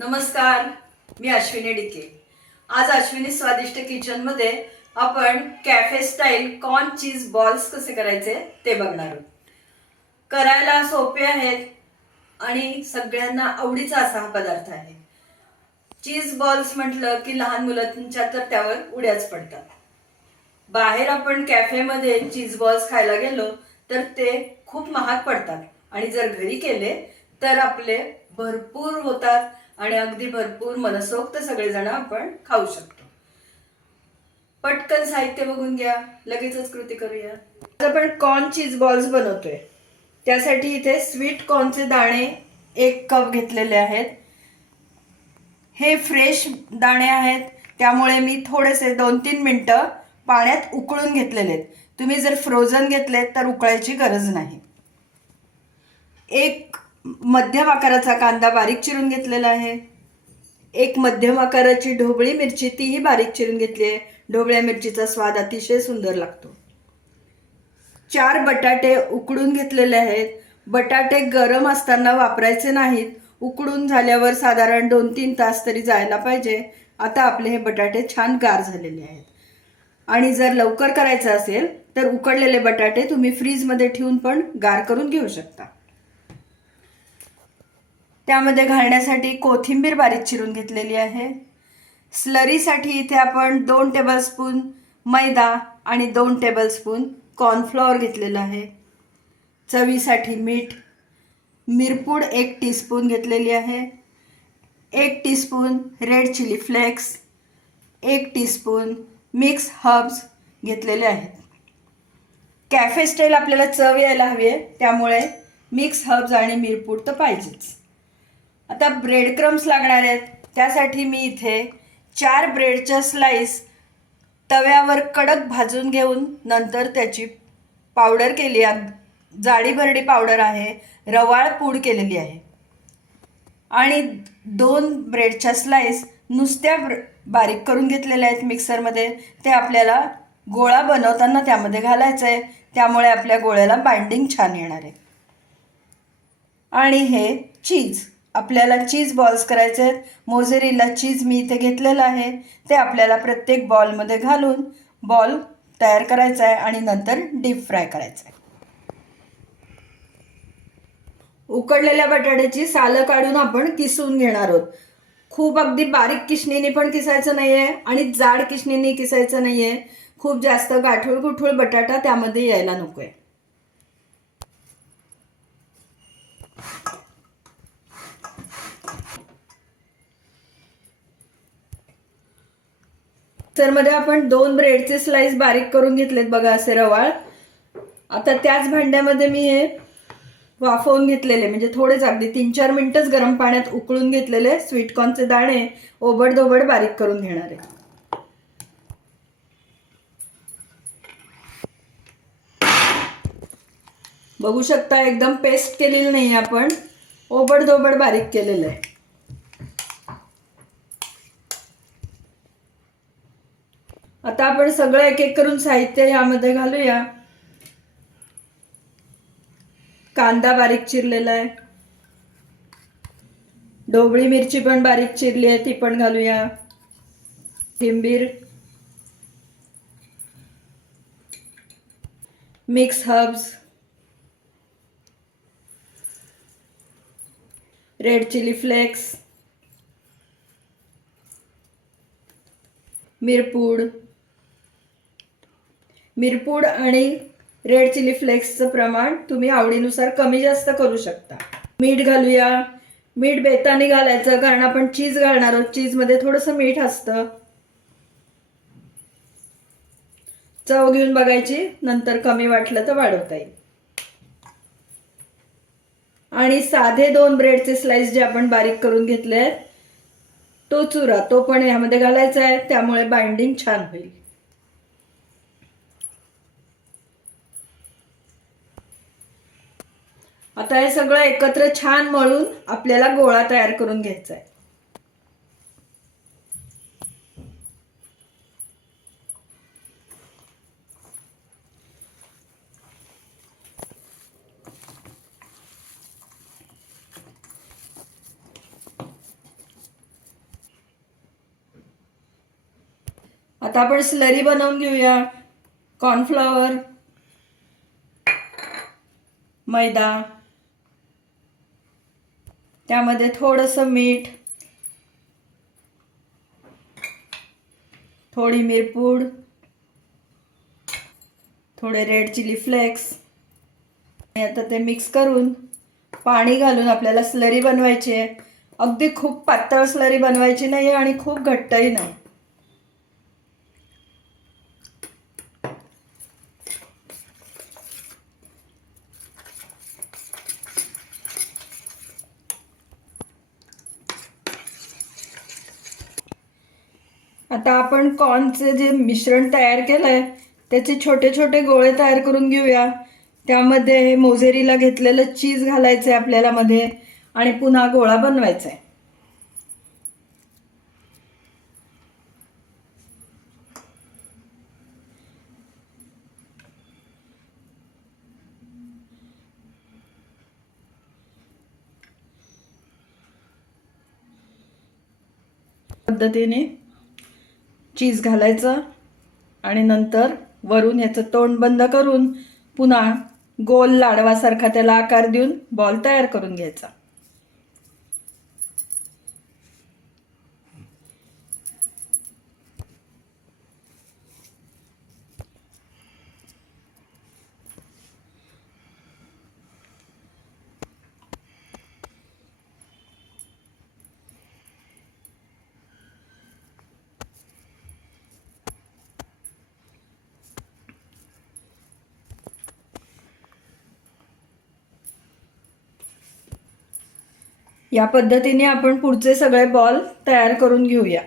नमस्कार मी अश्विनी डिके. आज अश्विनी स्वादिष्ट किचनमध्ये आपण cafe style corn cheese balls कसे करायचे ते बघणार आहोत. करायला सोपे आहेत आणि सगळ्यांना आवडीचा असा हा पदार्थ आहे. चीज बॉल्स म्हटलं की लहान मुलांच्या तर त्यावर उड्याच पडतात. बाहेर आपण कॅफेमध्ये चीज बॉल्स खायला गेलो तर ते खूप महाग पडतात. आणि जर घरी केले तर आपले भरपूर होतात. आणि अगदी भरपूर मनसोक्त सगळेजण आपण खाऊ शकतो. पटकन साहित्य बघून घ्या. लगेचच कृती करूया. आज आपण कॉर्न चीज बॉल्स बनवतोय. त्यासाठी इथे स्वीट कॉर्नचे दाणे एक कप घेतलेले आहेत. हे फ्रेश दाणे आहेत. त्यामुळे मी थोडेसे दोन तीन मिनटं पाण्यात उकळून घेतलेले आहेत. तुम्ही जर फ्रोझन घेतलेत तर उकळायची गरज नाही. एक मध्यम आकाराचा कांदा बारीक चिरून घेतलेला आहे. एक मध्यम आकाराची ढोबळी मिरची तीही बारीक चिरून घेतली आहे. ढोबळ्या मिरचीचा स्वाद अतिशय सुंदर लागतो. चार बटाटे उकडून घेतलेले आहेत. बटाटे गरम असताना वापरायचे नाहीत. उकडून झाल्यावर साधारण दोन तीन तास तरी जायला पाहिजे. आता आपले हे बटाटे छान गार झालेले आहेत. आणि जर लवकर करायचं असेल तर उकडलेले बटाटे तुम्ही फ्रीजमध्ये ठेवून पण गार करून घेऊ शकता. त्यामध्ये घालण्यासाठी कोथिंबीर बारीक चिरून घेतलेली आहे. स्लरीसाठी इथे आपण दोन टेबलस्पून मैदा आणि दोन टेबलस्पून कॉर्नफ्लॉवर घेतलेलं आहे. चवीसाठी मीठ मिरपूड एक टीस्पून घेतलेली आहे. एक टीस्पून रेड चिली फ्लेक्स एक टीस्पून मिक्स हर्ब्स घेतलेले आहेत. कॅफे स्टाईल आपल्याला चव यायला हवी आहे त्यामुळे मिक्स हर्ब्स आणि मिरपूड तर पाहिजेच. आता ब्रेड क्रम्स लागणार आहेत. त्यासाठी मी इथे चार ब्रेडच्या स्लाईस तव्यावर कडक भाजून घेऊन नंतर त्याची पावडर केली आहे. जाडी भरडी पावडर आहे. रवाळ पूड केलेली आहे. आणि दोन ब्रेडच्या स्लाईस नुसत्या बारीक करून घेतलेल्या आहेत मिक्सरमध्ये ते आपल्याला गोळा बनवताना त्यामध्ये घालायचं आहे. त्यामुळे आपल्या गोळ्याला बाइंडिंग छान येणार आहे. आणि हे चीज आपल्याला चीज बॉल्स करायचे आहेत. मोझेरीला चीज मी इथे घेतलेलं आहे. ते आपल्याला प्रत्येक बॉलमध्ये घालून बॉल तयार करायचा आहे आणि नंतर डीप फ्राय करायचं आहे. उकडलेल्या बटाट्याची सालं काढून आपण किसून घेणार आहोत. खूप अगदी बारीक किशणीने पण किसायचं नाहीये आणि जाड किशणीने किसायचं नाहीये. खूप जास्त गाठूळ गुठूळ बटाटा त्यामध्ये यायला नको आहे मध्ये आपण दोन ब्रेडचे स्लाइस बारीक करून घेतलेत बघा असे रवाळ. आता त्याच भांड्यामध्ये मी हे वाफवून घेतलेले म्हणजे थोडेच अगदी तीन चार मिनिटच गरम पाण्यात उकळून घेतलेले स्वीटकॉर्नचे दाणे ओबडधोबड बारीक करून घेणार आहे. बघू शकता एकदम पेस्ट केलेली नाही आपण ओबडधोबड बारीक केलेलं आहे. आता आपण सगळं एक एक करून साहित्य यामध्ये घालूया. कांदा बारीक चिरलेला आहे. ढोबळी मिरची पण बारीक चिरली आहे ती पण घालूया. थिंबीर mix herbs. Red chilli flakes. मिरपूड. मिरपूड आणि रेड चिली फ्लेक्सचं प्रमाण तुम्ही आवडीनुसार कमी जास्त करू शकता. मीठ घालूया. मीठ बेताने घालायचं कारण आपण चीज घालणार आहोत. चीजमध्ये थोडंसं मीठ असतं. चव घेऊन बघायची. नंतर कमी वाटलं तर वाढवता येईल. आणि साधे दोन ब्रेडचे स्लाइस जे आपण बारीक करून घेतले आहेत तो चुरा तो पण यामध्ये घालायचा आहे. त्यामुळे बाइंडिंग छान होईल. आता हे सगळं एकत्र छान मळून आपल्याला गोळा तयार करून घ्यायचा आहे आता आपण स्लरी बनवून घेऊया. कॉर्नफ्लॉवर मैदा. त्यामध्ये थोडंसं मीठ थोडी मिरपूड थोडे रेड चिली फ्लेक्स. आणि आता ते मिक्स करून पाणी घालून आपल्याला स्लरी बनवायची आहे. अगदी खूप पातळ स्लरी बनवायची नाही आहे आणि खूप घट्टही नाही. आता आपण कॉर्नचे जे मिश्रण तयार केलं आहे त्याचे छोटे छोटे गोळे तयार करून घेऊया. त्यामध्ये मोझेरीला घेतलेलं चीज घालायचं आहे आपल्याला मध्ये आणि पुन्हा गोळा बनवायचा आहे पद्धतीने चीज घालायचं आणि नंतर वरून ह्याचं तोंड बंद करून पुन्हा गोल लाडवासारखा त्याला आकार देऊन बॉल तयार करून घ्यायचा. या पद्धतीने आपण पुढचे सगळे बॉल तयार करून घेऊया.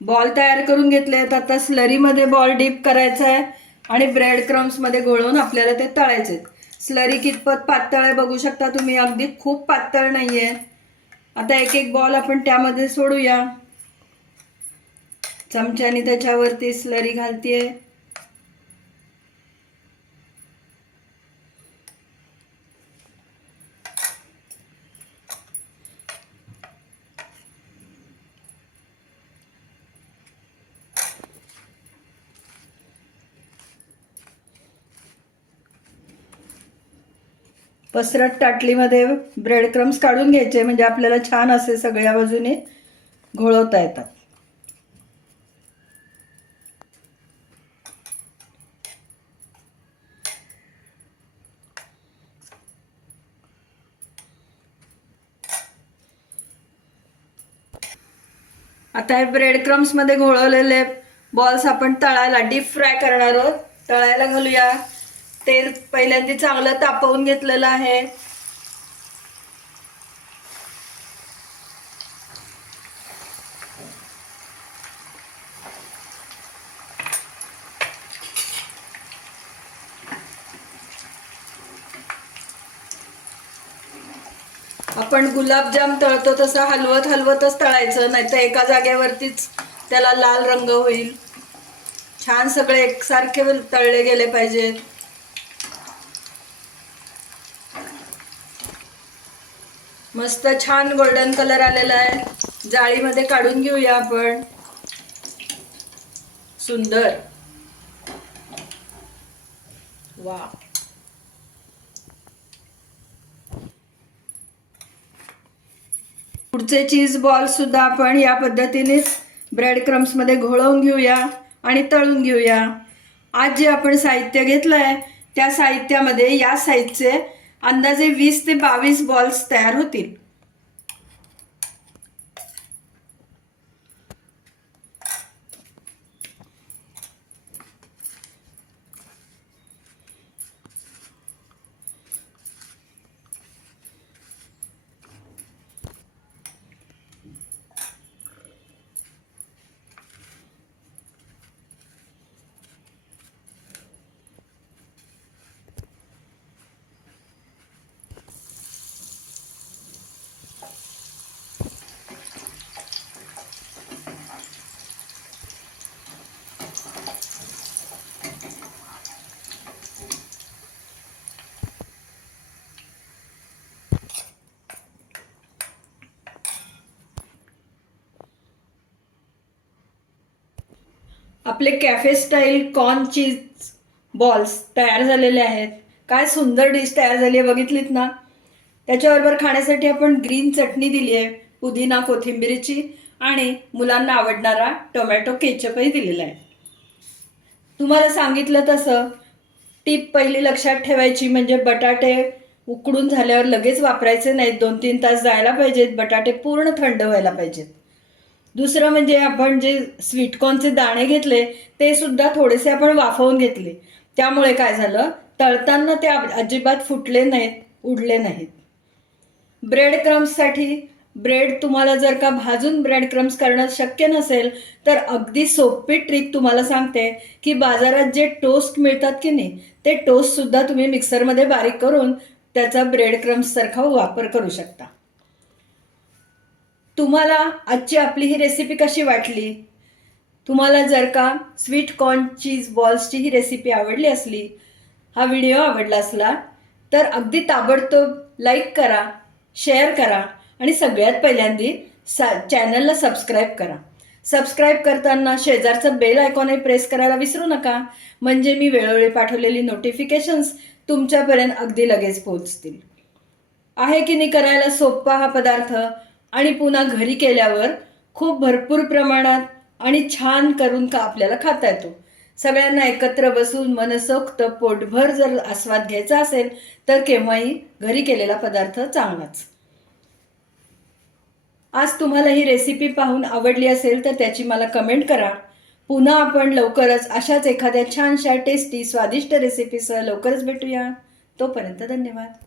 बॉल तयार करून घेतले आहेत. आता स्लरीमध्ये बॉल डीप करायचा आहे आणि ब्रेड क्रम्समध्ये घोळवून आपल्याला ते तळायचे स्लरी कितपत पातळ आहे बघू शकता तुम्ही. अगदी खूप पातळ नाही आहे आता एक एक बॉल आपण त्यामध्ये सोडूया. चमच्याने त्याच्यावरती स्लरी घालतीये. पसरट ताटलीमध्ये ब्रेड क्रम्स काढून घ्यायचे म्हणजे आपल्याला छान असे सगळ्या बाजूने घोळवता येतात. आता हे ब्रेड क्रम्समध्ये घोळवलेले बॉल्स आपण तळायला डीप फ्राय करणार आहोत. तळायला घालूया. तेल पहिल्यांदा चांगलं तापवून घेतलेलं आहे. आपण गुलाबजाम तळतो तसा हलवत हलवतच तळायचं नाहीतर एका जागेवरतीच त्याला लाल रंग होईल. छान सगळे एकसारखे तळले गेले पाहिजेत. मस्त छान गोल्डन कलर आलेला आहे. जाळीमध्ये काढून घेऊया आपण. सुंदर. वा. पुढचे चीज बॉल सुद्धा आपण या पद्धतीनेच ब्रेड क्रम्समध्ये घोळवून घेऊया आणि तळून घेऊया. आज जे आपण साहित्य घेतलं आहे त्या साहित्यामध्ये या साईजचे अंदाजे वीस ते बावीस बॉल्स तयार होतील. आपले cafe style corn cheese balls तयार झालेले आहेत. काय सुंदर डिश तयार झाली आहे बघितलीत ना? त्याच्याबरोबर खाण्यासाठी आपण ग्रीन चटणी दिली आहे पुदिना कोथिंबिरीची आणि मुलांना आवडणारा टोमॅटो केचपही दिलेला आहे. तुम्हाला सांगितलं तसं. टीप पहिली लक्षात ठेवायची म्हणजे बटाटे उकडून झाल्यावर लगेच वापरायचे नाहीत. दोन तीन तास जायला पाहिजेत. बटाटे पूर्ण थंड व्हायला पाहिजेत. दुसरं म्हणजे आपण जे स्वीटकॉर्नचे दाणे घेतले ते सुद्धा थोडेसे आपण वाफवून घेतले. त्यामुळे काय झालं? तळताना ते अजिबात फुटले नाहीत उडले नाहीत. ब्रेड क्रम्ससाठी ब्रेड तुम्हाला जर का भाजून ब्रेड क्रम्स करणं शक्य नसेल तर अगदी सोपी ट्रिक तुम्हाला सांगते की बाजारात जे टोस्ट मिळतात की नाही ते टोस्टसुद्धा तुम्ही मिक्सरमध्ये बारीक करून त्याचा ब्रेड क्रम्ससारखा वापर करू शकता. तुम्हाला आजची आपली ही रेसिपी कशी वाटली? तुम्हाला जर का स्वीट कॉर्न चीज बॉल्सची ही रेसिपी आवडली असली हा व्हिडिओ आवडला असला तर अगदी ताबडतोब लाईक करा शेअर करा आणि सगळ्यात पहिल्यांदी सा चॅनलला सबस्क्राईब करा. सबस्क्राईब करताना शेजारचं बेल आयकॉनही प्रेस करायला विसरू नका. म्हणजे मी वेळोवेळी पाठवलेली नोटिफिकेशन्स तुमच्यापर्यंत अगदी लगेच पोहोचतील. आहे की नाही करायला सोपा हा पदार्थ? आणि पुन्हा घरी केल्यावर खूप भरपूर प्रमाणात आणि छान करून का आपल्याला खाता येतो. सगळ्यांना एकत्र बसून मनसोक्त पोटभर जर आस्वाद घ्यायचा असेल तर केव्हाही घरी केलेला पदार्थ चांगलाच. आज तुम्हाला ही रेसिपी पाहून आवडली असेल तर त्याची मला कमेंट करा. पुन्हा आपण लवकरच अशाच एखाद्या छानशा टेस्टी स्वादिष्ट रेसिपीसह लवकरच भेटूया. तोपर्यंत धन्यवाद.